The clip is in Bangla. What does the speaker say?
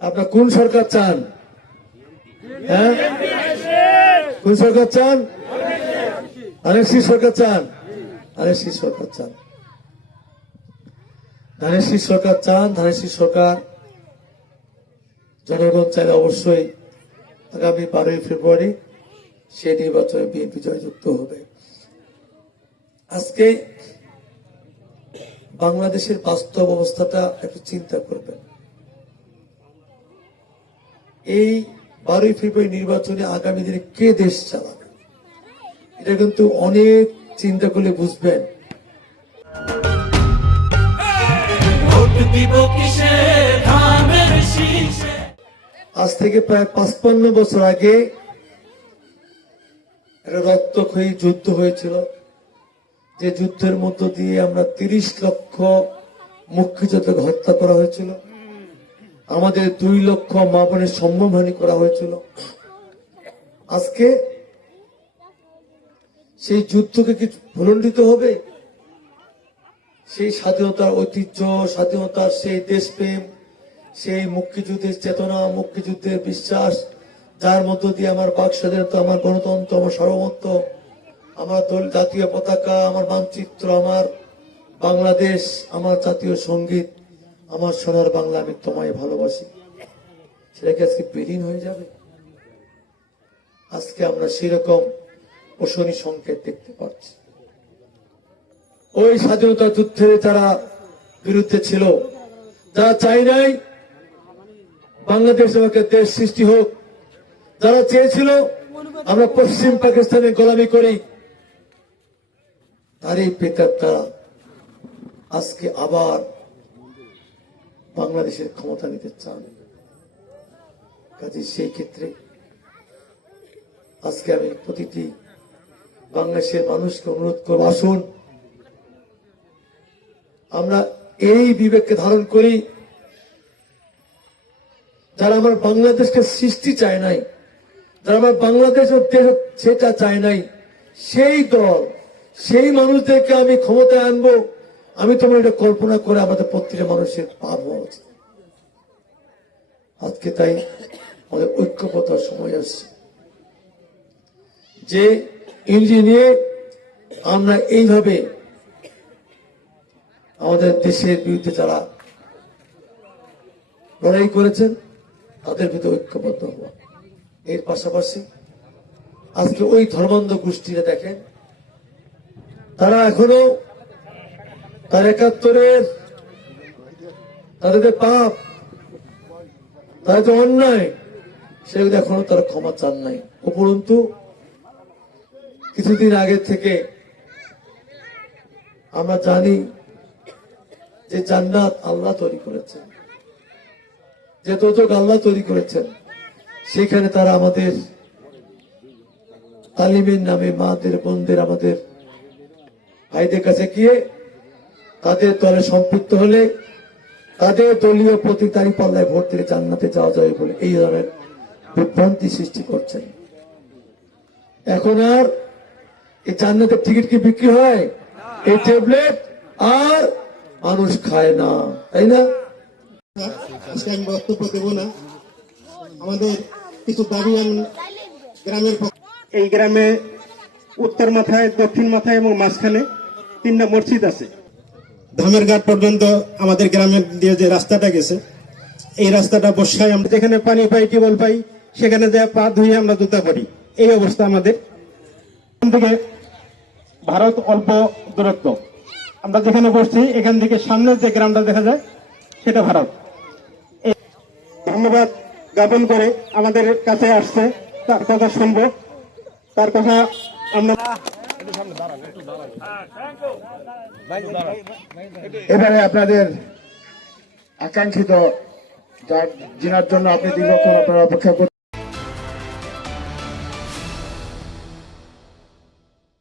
আপনার কোন সরকার চান? হ্যাঁ, কোন সরকার চান? ধানের সরকার চান? ধানের সরকার চান? ধানের সরকার চান? ধানের সরকার জনগণ চাইলে অবশ্যই আগামী 12ই ফেব্রুয়ারি সেই নির্বাচনে বিএনপি জয়যুক্ত হবে। আজকে বাংলাদেশের বাস্তব অবস্থাটা একটু চিন্তা করবেন। এই 12ই ফেব্রুয়ারি নির্বাচনে আগামী দিনে কে দেশ চালাবে, এটা কিন্তু অনেক চিন্তা করলে বুঝবেন। আজ থেকে প্রায় 55 বছর আগে একটা রক্তক্ষয়ী যুদ্ধ হয়েছিল, যে যুদ্ধের মধ্য দিয়ে আমরা 30 লক্ষ মুক্তিযোদ্ধাকে হত্যা করা হয়েছিল, আমাদের 2 লক্ষ মা বোনের সম্মানহানি করা হয়েছিল। আজকে সেই যুদ্ধকে কি ভুলণ্ডিত হবে? সেই স্বাধীনতার ঐতিহ্য, স্বাধীনতার সেই দেশপ্রেম, সেই মুক্তিযুদ্ধের চেতনা, মুক্তিযুদ্ধের বিশ্বাস, যার মধ্য দিয়ে আমার বাক স্বাধীনতা, আমার গণতন্ত্র, আমার সার্বভৌমত্ব, আমার জাতীয় পতাকা, আমার মানচিত্র, আমার বাংলাদেশ, আমার জাতীয় সঙ্গীত, আমার সোনার বাংলা, আমি তোমায় ভালোবাসি, সেটাকে আজকে বিলীন হয়ে যাবে? আজকে আমরা সেরকম অশনি সংকেত দেখতে পাচ্ছি। ওই স্বাধীনতা যুদ্ধের যারা বিরুদ্ধে ছিল, যারা চাই নাই বাংলাদেশ আমাকে দেশ সৃষ্টি হোক, যারা চেয়েছিল আমরা পশ্চিম পাকিস্তানের গোলামি করি, তারই প্রেতাত্মারা আজকে আবার বাংলাদেশের ক্ষমতা নিতে চান। কাজে সেই ক্ষেত্রে আজকে আমি প্রতিটি বাংলাদেশের মানুষকে অনুরোধ করব, আসুন আমরা এই বিবেককে ধারণ করি, যারা আমার বাংলাদেশকে সৃষ্টি চায় নাই, যারা আমার বাংলাদেশ সেটা চায় নাই, সেই দল, সেই মানুষদেরকে আমি ক্ষমতায় আনবো, আমি তোমার এটা কল্পনা করে আমাদের প্রত্যেকটা মানুষের পাপ হওয়া উচিত। আজকে তাই আমাদের ঐক্যবদ্ধতার সময় আসছে, যে ইঞ্জিনিয়ে আমরা এইভাবে আমাদের দেশের বিরুদ্ধে যারা লড়াই করেছেন তাদের ভিতরে ঐক্যবদ্ধ হওয়া। এর পাশাপাশি আজকে ওই ধর্মান্ধ গোষ্ঠীরা দেখেন, তারা এখনো তার 71-এর তাদের যে পাপ, তাদের যে অন্যায়, সেগুলো এখনো তারা ক্ষমা চান নাই। উপরন্তু কিছুদিন আগে থেকে আমরা জানি যে জান্নাত আল্লাহ তৈরি করেছেন, যে দোজখ আল্লাহ তৈরি করেছেন, সেখানে তারা আমাদের তালিমের নামে মাদের, বোনদের, আমাদের ভাইদের কাছে গিয়ে তাদের দলে সম্পৃক্ত হলে তাদের দলীয় প্রতিনিধি পাল্লায় ভোট দিলে জান্নাতে যাওয়া যাবে বলে এই ধরনের বিভ্রান্তি সৃষ্টি করছেন। এখন আর এই জান্নাতের টিকিট কি বিক্রি হয়? এই ট্যাবলেট আর মানুষ খায় না, তাই না? আজকে আমি বক্তব্য দেব না। আমাদের কিছু দাবি গ্রামের, এই গ্রামে উত্তর মাথায়, দক্ষিণ মাথায় এবং মাঝখানে 3টা মসজিদ আছে। ধামের ঘাট পর্যন্ত আমাদের গ্রামের দিয়ে যে রাস্তাটা গেছে, এই রাস্তাটা বর্ষায় আমরা যেখানে পানি পাই, টিউবওয়েল পাই, সেখানে যা পা ধুয়ে আমরা জুতা করি, এই অবস্থা আমাদের। এখান থেকে ভারত অল্প দূরত্ব, আমরা যেখানে বসছি এখান থেকে সামনের যে গ্রামটা দেখা যায় সেটা ভারত। ধন্যবাদ জ্ঞাপন করে আমাদের কাছে আসছে, তার কথা শুনবো, তার কথা আমরা। এবারে আপনাদের আকাঙ্ক্ষিত যার জন্য আপনি দীর্ঘক্ষণ আপনারা অপেক্ষা করছেন।